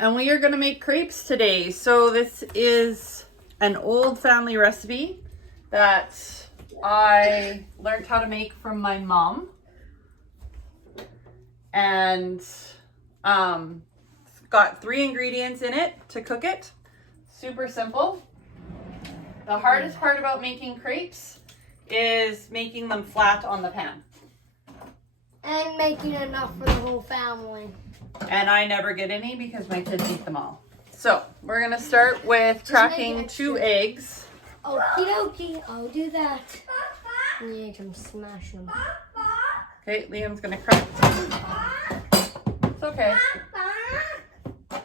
And we are going to make crepes today. So this is an old family recipe that I learned how to make from my mom. And it's got 3 ingredients in it to cook it. Super simple. The hardest part about making crepes is making them flat on the pan. And making enough for the whole family. And I never get any because my kids eat them all. So we're gonna start with cracking 2 eggs. Okie dokie, I'll do that. You need to smash them. Okay, Liam's gonna crack. It's okay. Let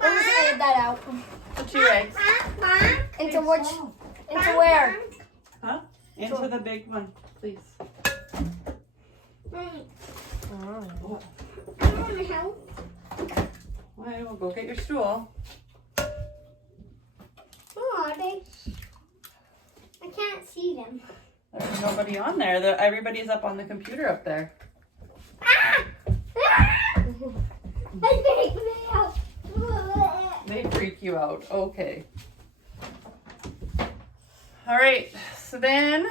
me just edit that out. The 2 eggs. Into which? Into where? Huh? Into the big one, please. Oh. Well, we'll go get your stool. Oh, they. I can't see them. There's nobody on there. Everybody's up on the computer up there. They freak you out. Okay. All right. So then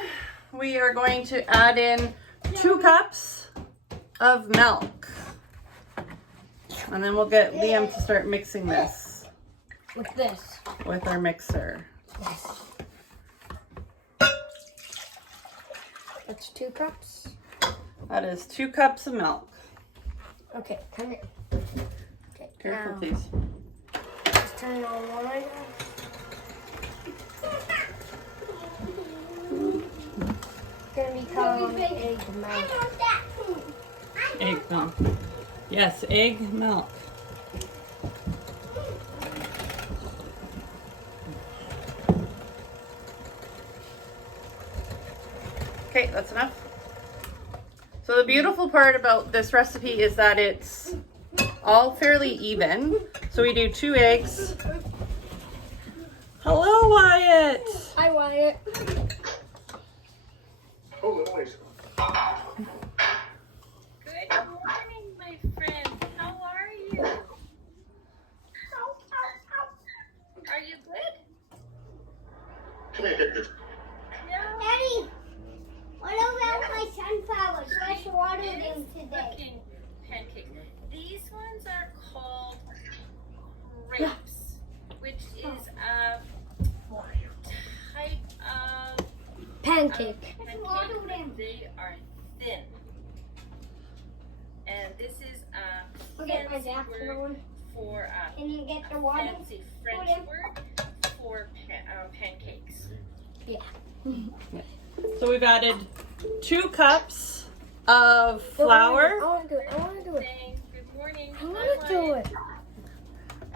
we are going to add in 2 cups of milk. And then we'll get Liam to start mixing this With this. with our mixer. Yes. That's 2 cups. That is 2 cups of milk. Okay, come here. Okay, Careful, now, please. just turn it on one right now. It's gonna become egg milk. Egg milk. Yes, egg milk. Okay, that's enough. So the beautiful part about this recipe is that it's all fairly even. So we do 2 eggs. Hello, Wyatt. Hi, Wyatt. Oh, nice. Good morning, my friend. How are you? Are you good? Come here, Victor. No. Daddy, what about my sunflowers? Let's water them today. Cooking pancakes. These ones are called crepes, which is a type of Pancake. pancake, but they are thin. And this is a Okay, my fancy dad's word one. for Can you get the a water? fancy French word for pancakes. Yeah. So we've added 2 cups of flour. I want to do it. I want to do it. Saying good morning. I want to do it.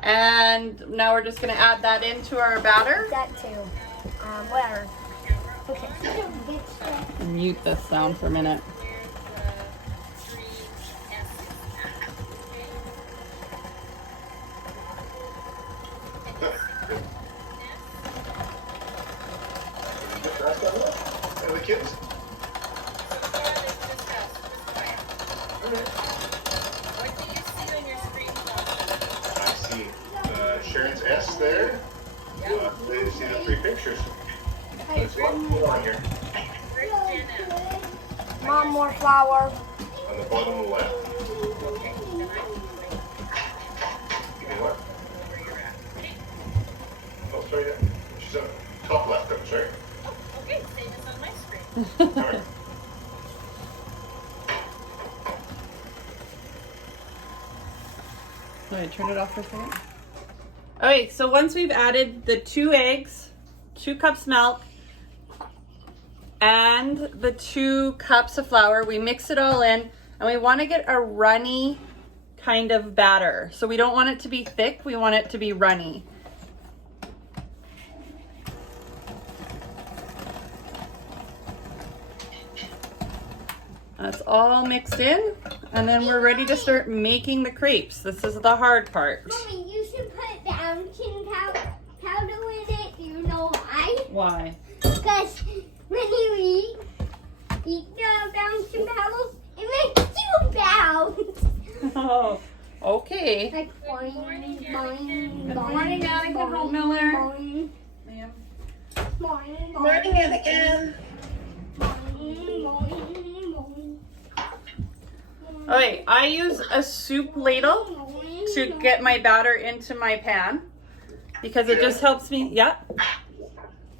And now we're just going to add that into our batter. That too. Whatever. Okay. Mute this sound for a minute. And the kids? What do you see on your screen? I see Sharon's S there. I see the 3 pictures. There's one more on here. Mom, more flour. On the bottom left. You mean what? Oh, sorry. She's on top left. I'm sorry. Okay, same as on my screen. All right. Wait, turn it off for a second. Alright, so once we've added the 2 eggs, 2 cups milk, and the 2 cups of flour, we mix it all in, and we want to get a runny kind of batter. So we don't want it to be thick, we want it to be runny. That's all mixed in, and then we're ready to start making the crepes. This is the hard part. Mommy, you should put bouncing powder in it. Do you know why? Why? Because when you eat the bouncing powder, it makes you bounce. Oh, Okay. Like boing, boing, Good boing, morning, Danica boing, Miller. boing, Liam. boing, Morning, Anakin. boing, boing, boing. Okay, I use a soup ladle to get my batter into my pan because it just helps me. Yeah.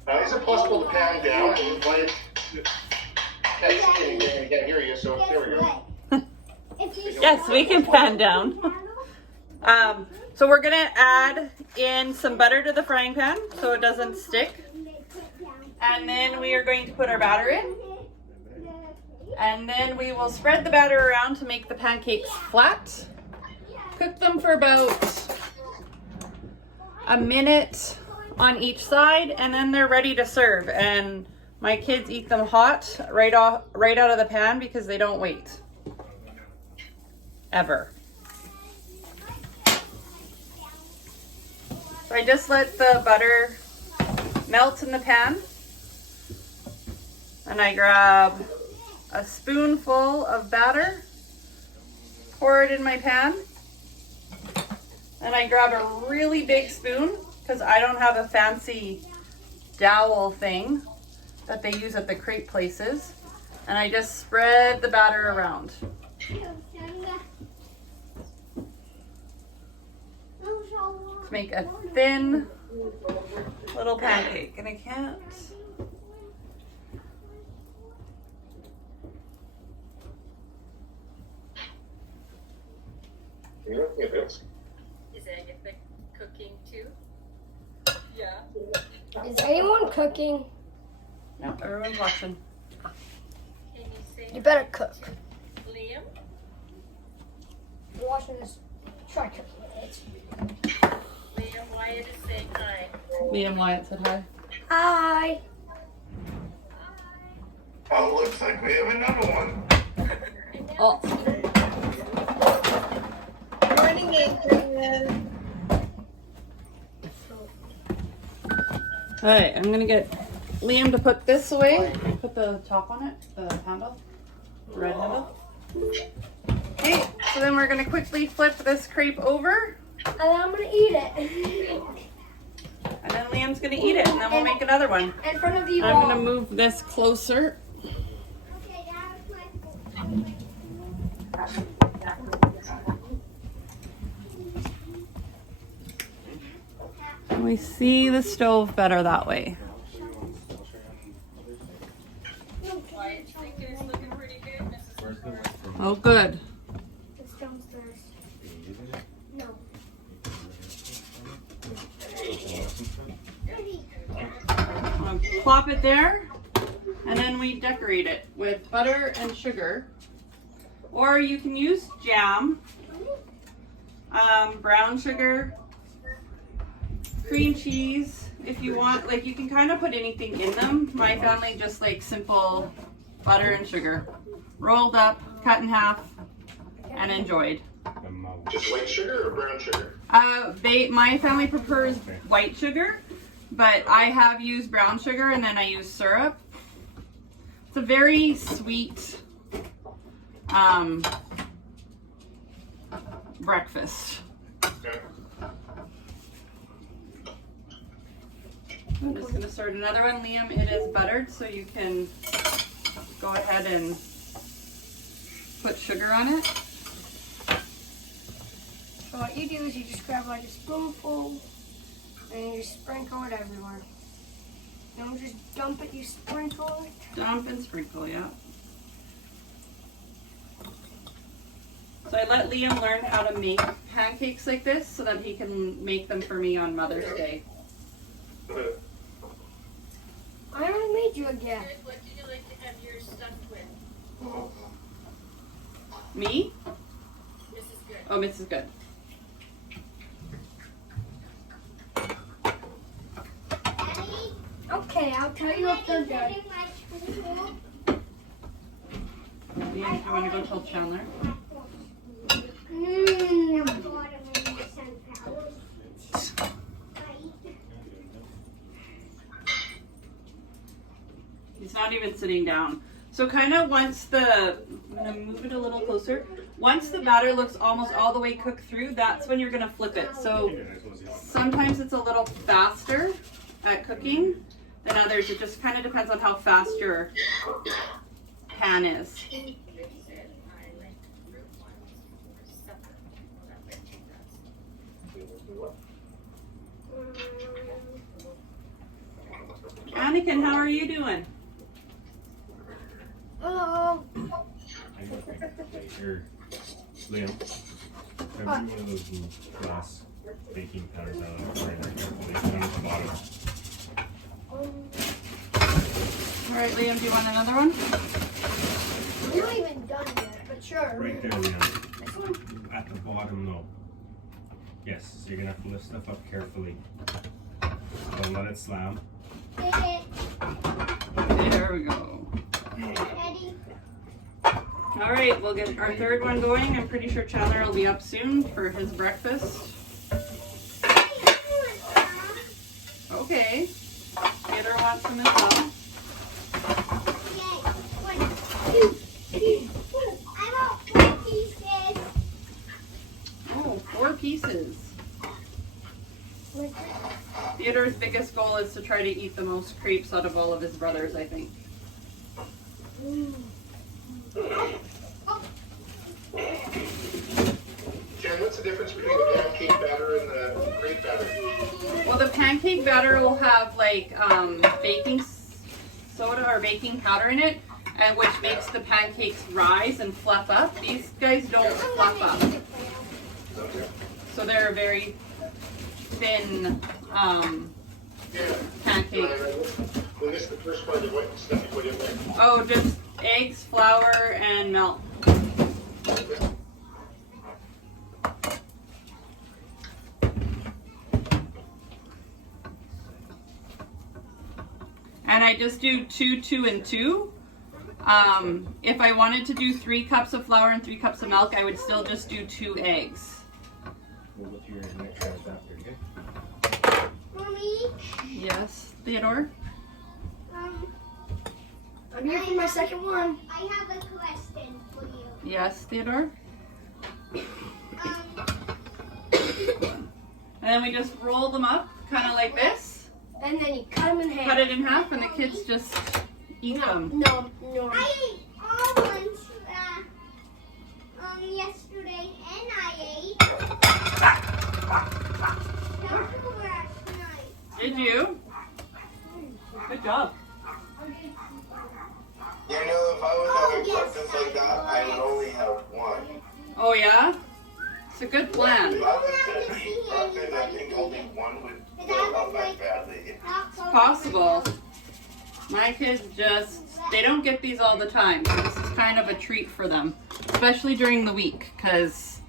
Is it possible to pan down and play? Can't see anything. I can't hear you. So there we go. Yes, we can pan down. So we're gonna add in some butter to the frying pan so it doesn't stick. And then we are going to put our batter in. And then we will spread the batter around to make the pancakes flat. Cook them for about a minute on each side, and then they're ready to serve. And my kids eat them hot right out of the pan because they don't wait. Ever. So I just let the butter melt in the pan. And I grab a spoonful of batter, pour it in my pan. And I grab a really big spoon because I don't have a fancy dowel thing that they use at the crepe places. And I just spread the batter around. To make a thin little pancake. And I can't. Is Agatha cooking too? Yeah. Is anyone cooking? No, everyone's watching. Can you say You better cook. Liam? You're watching this. Try cooking it. Liam, Wyatt is saying hi. Liam Wyatt said hi. Hi. Oh, looks like we have another one. Oh. Morning, Adrian. Alright, I'm gonna get Liam to put this away. Put the top on it, the handle, the red handle. Okay, so then we're gonna quickly flip this crepe over, And then I'm gonna eat it. and then Liam's gonna eat it, and then we'll make another one. In front of you I'm all. gonna move this closer. We see the stove better that way. Wyatt's thinking it's looking pretty good, Mrs. Lacourse. Oh, good. It's downstairs. No. I'm gonna plop it there, and then we decorate it with butter and sugar. Or you can use jam, brown sugar, cream cheese if you want. Like, you can kind of put anything in them. My family just like simple butter and sugar, rolled up, cut in half, and enjoyed. Just white sugar or brown sugar? My family prefers white sugar, but I have used brown sugar, and then I use syrup. It's a very sweet breakfast. Okay. I'm just gonna start another one. Liam, it is buttered, so you can go ahead and put sugar on it. So what you do is you just grab like a spoonful and you just sprinkle it everywhere. Don't just dump it, you sprinkle it. Dump and sprinkle, yeah. So I let Liam learn how to make pancakes like this so that he can make them for me on Mother's Day. I already made you a gift. Good. What did you like to have your stuffed with? Me? Mrs. Good. Oh, Mrs. Good. Okay, I'll tell you if they're good. Liam, do you want to go tell Chandler? He's not even sitting down. So kind of once I'm gonna move it a little closer. Once the batter looks almost all the way cooked through, that's when you're gonna flip it. So sometimes it's a little faster at cooking than others. It just kind of depends on how fast your pan is. Anakin, how are you doing? Hello. Here, Liam, grab me one of those little glass baking powders out of the right there, down at the bottom. All right, Liam, do you want another one? You're not even done yet, but sure. Right there, Liam. This one? At the bottom, though. Yes, so you're gonna have to lift stuff up carefully. Don't let it slam. There we go. All right, we'll get our third one going. I'm pretty sure Chandler will be up soon for his breakfast. Okay. Theodore wants some as well. Oh, 4 pieces. Theodore's biggest goal is to try to eat the most crepes out of all of his brothers, I think. Jen, what's the difference between the pancake batter and the crepe batter? Well, the pancake batter will have like baking soda or baking powder in it, and which makes the pancakes rise and fluff up. These guys don't fluff up, Okay. so they're very thin pancakes. Well, this is the first part of what stuff you put in there. Oh, just eggs, flour, and milk. And I just do 2, 2, and 2. If I wanted to do 3 cups of flour and 3 cups of milk, I would still just do 2 eggs. We'll look through your next round after, okay? Mommy, Yes, Theodore? I'm here for my second one. I have a question for you. Yes, Theodore? And then we just roll them up, kind of like this. And then you cut them in half. Cut it in half, and the kids just eat them. No. I ate almonds yesterday, and I ate tofu last night. Did you? Good job. You know, if I was having breakfast like that, I would only have one. Oh, yeah? It's a good plan. If I was to eat breakfast, I think only one would go out that badly. It's possible. My kids they don't get these all the time. So this is kind of a treat for them, especially during the week, because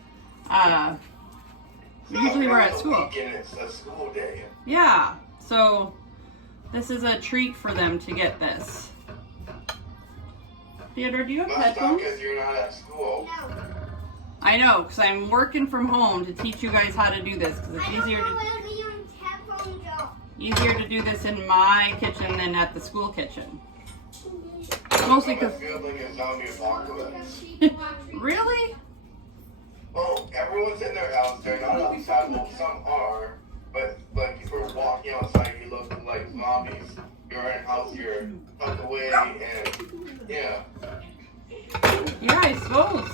usually we're at school. Weekend, it's a school day. Yeah, so this is a treat for them to get this. Theodore, do you have Must not headphones? because you're not at school. No. I know, because I'm working from home to teach you guys how to do this, because it's I easier don't know to where Leon's headphones are. do this in my kitchen than at the school kitchen. Mostly I'm because feeling a zombie apocalypse. really? Well, everyone's in their house. They're not outside. Well, some are. But like if you're walking outside, you look like zombies. You're in house, you're tucked away, and yeah. Yeah, I suppose.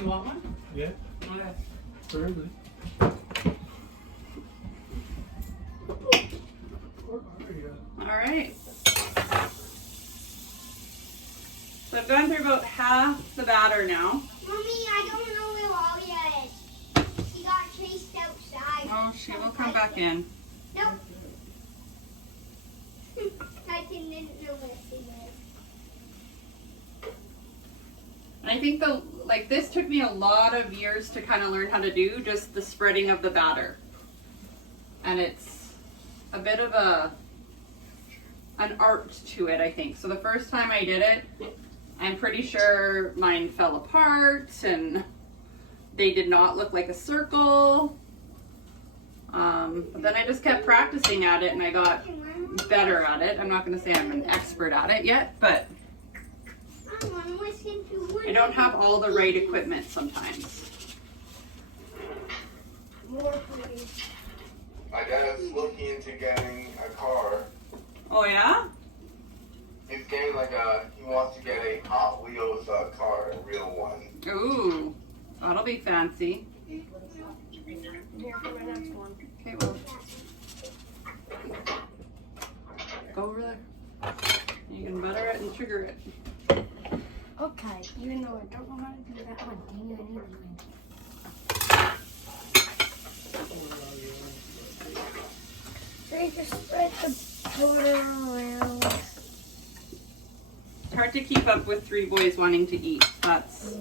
You want one? Yeah, Okay. probably. All right. So I've gone through about half the batter now. Mommy, I don't know where Olivia is. She got chased outside. Oh, she will come back in. Nope. I didn't know where she was. And I think this took me a lot of years to kind of learn how to do, just the spreading of the batter. And it's a bit of an art to it, I think. So the first time I did it, I'm pretty sure mine fell apart and they did not look like a circle. But then I just kept practicing at it and I got getting better at it. I'm not going to say I'm an expert at it yet, but I don't have all the right equipment sometimes. More, please. My dad's looking into getting a car. Oh yeah? He's getting he wants to get a Hot Wheels car, a real one. Ooh, that'll be fancy. Here for my next one. Okay, well, go over there. You can butter it and sugar it. Okay, even though I don't know how to do that one thing anyway. So you just spread the butter around. It's hard to keep up with 3 boys wanting to eat. That's.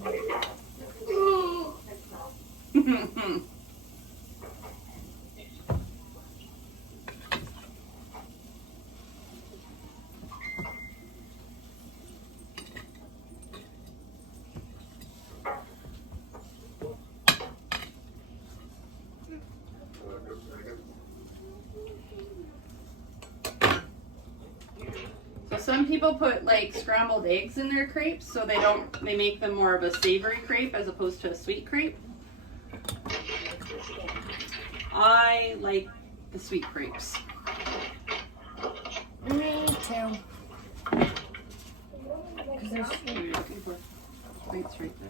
So some people put like scrambled eggs in their crepes, so they make them more of a savory crepe as opposed to a sweet crepe. I like the sweet crepes. Me too. What are you looking for? It's right there.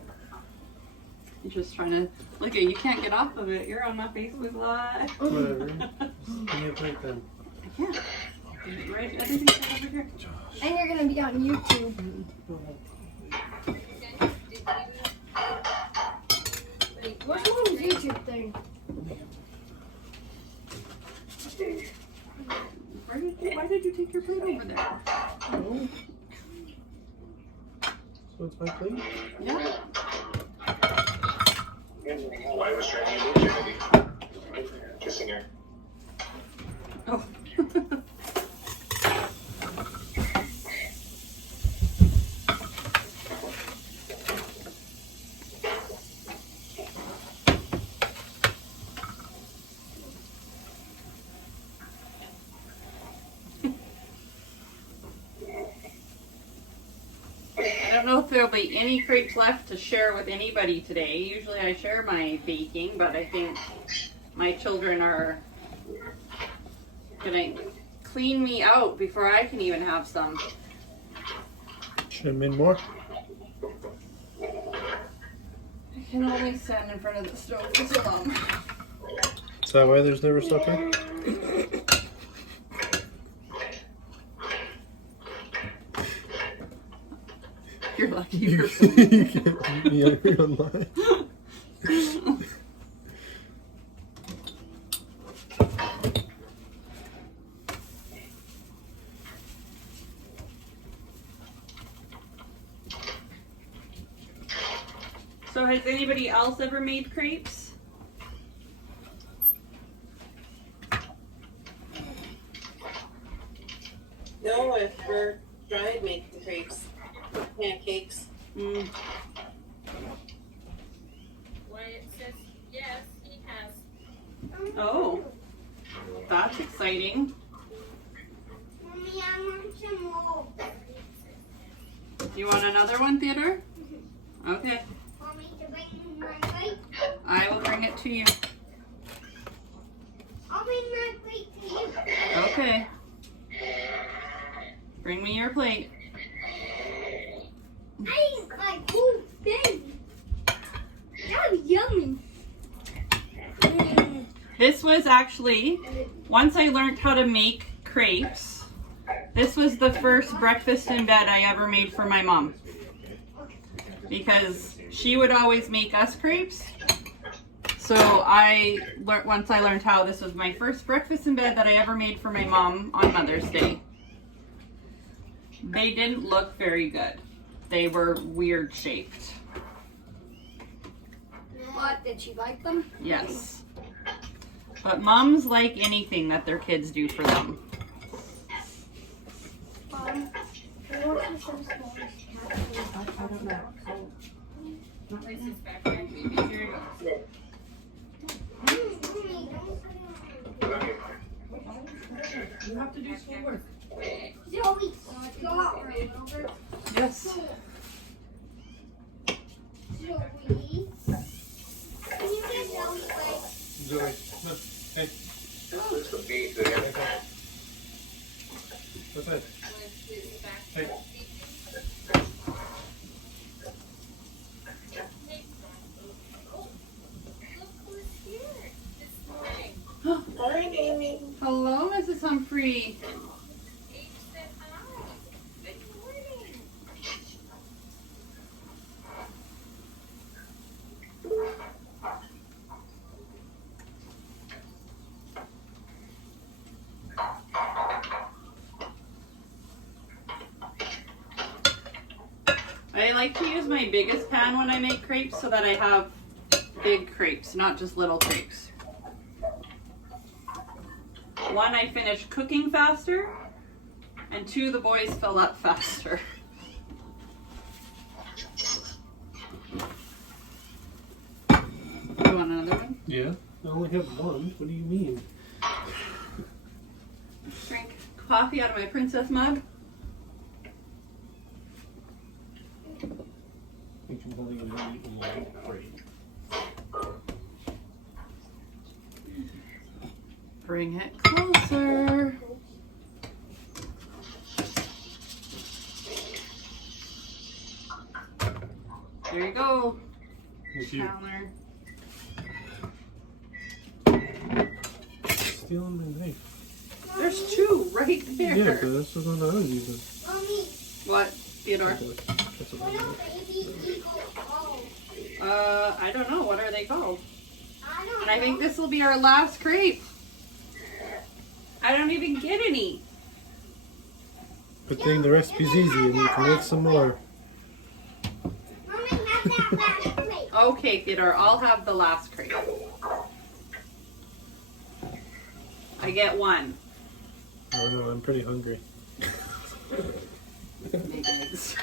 You're just trying to look at. You can't get off of it. You're on my Facebook Live. Whatever. Give me a break then. I can't. Right, everything's right over here. And you're gonna be on YouTube. Where's Mom's YouTube thing? Why did you take your plate over there? Oh. So it's my plate? Yeah. Why was trying to move Kennedy? Kissing her. Oh. I don't know if there'll be any crepes left to share with anybody today. Usually I share my baking, but I think my children are gonna clean me out before I can even have some. Should have made more. I can only stand in front of the stove for so long. Is that why there's never supper? You're lucky You you're can't keep me hungry online. So has anybody else ever made crepes? No, I've never tried making crepes, pancakes. Mm. Wyatt says yes, he has. Oh, that's exciting. Mommy, I want some more. You want another one, Theodore? Okay, Want me to bring my plate? I will bring it to you. I'll bring my plate to you. Okay. Bring me your plate. I ate my whole thing. That was yummy. This was actually, once I learned how to make crepes, this was the first breakfast in bed I ever made for my mom. Because she would always make us crepes. So once I learned how, this was my first breakfast in bed that I ever made for my mom on Mother's Day. They didn't look very good. They were weird shaped. What? Did she like them? Yes. But moms like anything that their kids do for them. Place his backpack, maybe here. You have to do schoolwork. Hey. Look who's here this morning. Morning. Hello, Mrs. Humphrey. H said hi. Good morning. I like to use my biggest pan when I make crepes so that I have big crepes, not just little crepes. One, I finish cooking faster, and two, the boys fill up faster. You want another one? Yeah. I only have one. What do you mean? Drink coffee out of my princess mug. I think I'm holding a really long crepe. Bring it closer. There you go, Thank you. Chandler. Stealing my knife. There's two right there. Yeah, but that's the one I was using. Mommy, What, Theodore? That's what what I are was baby eagles called? I don't know. What are they called? I don't And I think know. this will be our last crepe. I don't even get any. Good thing the recipe's easy and you can make some more. Mommy, have that last plate. Okay, Theodore, I'll have the last crepe. I get one. I don't know, I'm pretty hungry. Big eggs.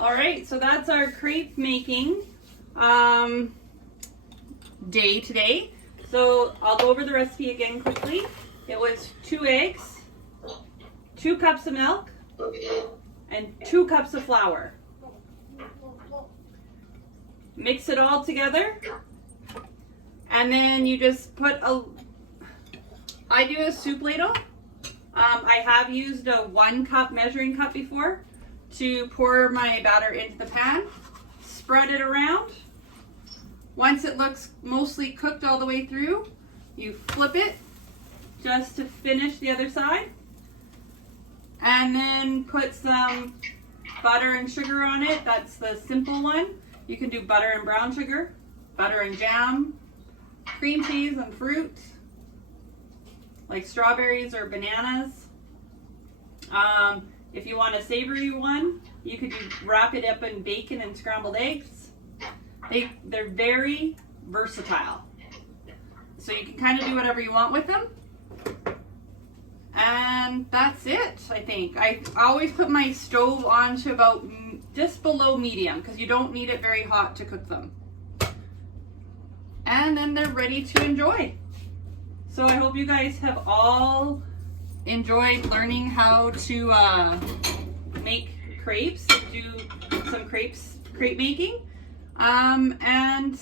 All right, so that's our crepe making day today. So I'll go over the recipe again quickly. It was 2 eggs, 2 cups of milk, and 2 cups of flour. Mix it all together, and then you just put I do a soup ladle. I have used a 1 cup measuring cup before to pour my batter into the pan. Spread it around. Once it looks mostly cooked all the way through, you flip it just to finish the other side. And then put some butter and sugar on it. That's the simple one. You can do butter and brown sugar, butter and jam, cream cheese and fruit, like strawberries or bananas. If you want a savory one, you could wrap it up in bacon and scrambled eggs. They're very versatile. So you can kind of do whatever you want with them. And that's it, I think. I always put my stove on to about just below medium because you don't need it very hot to cook them. And then they're ready to enjoy. So I hope you guys have all enjoyed learning how to make crepes, do some crepe making. And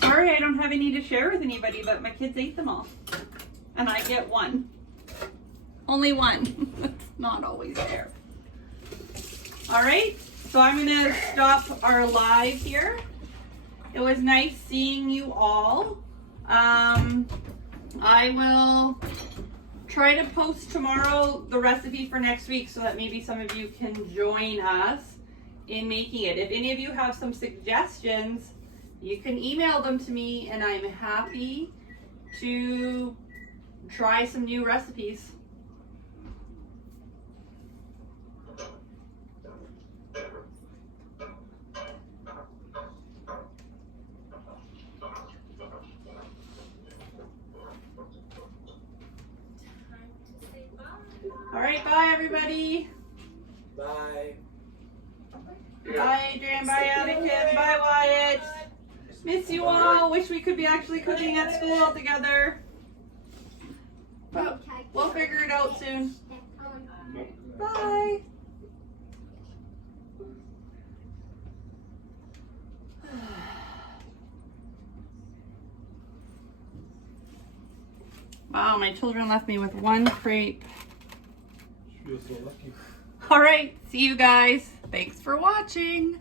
sorry I don't have any to share with anybody, but my kids ate them all. And I get one. Only one. It's not always there. All right, so I'm gonna stop our live here. It was nice seeing you all. I will try to post tomorrow the recipe for next week so that maybe some of you can join us in making it. If any of you have some suggestions, you can email them to me and I'm happy to try some new recipes. All right, bye everybody. Bye. Bye Adrian, bye Anakin, bye Wyatt. Miss you all. Wish we could be actually cooking at school all together. But we'll figure it out soon. Bye. Wow, my children left me with one crepe. She feels so lucky. All right, see you guys. Thanks for watching.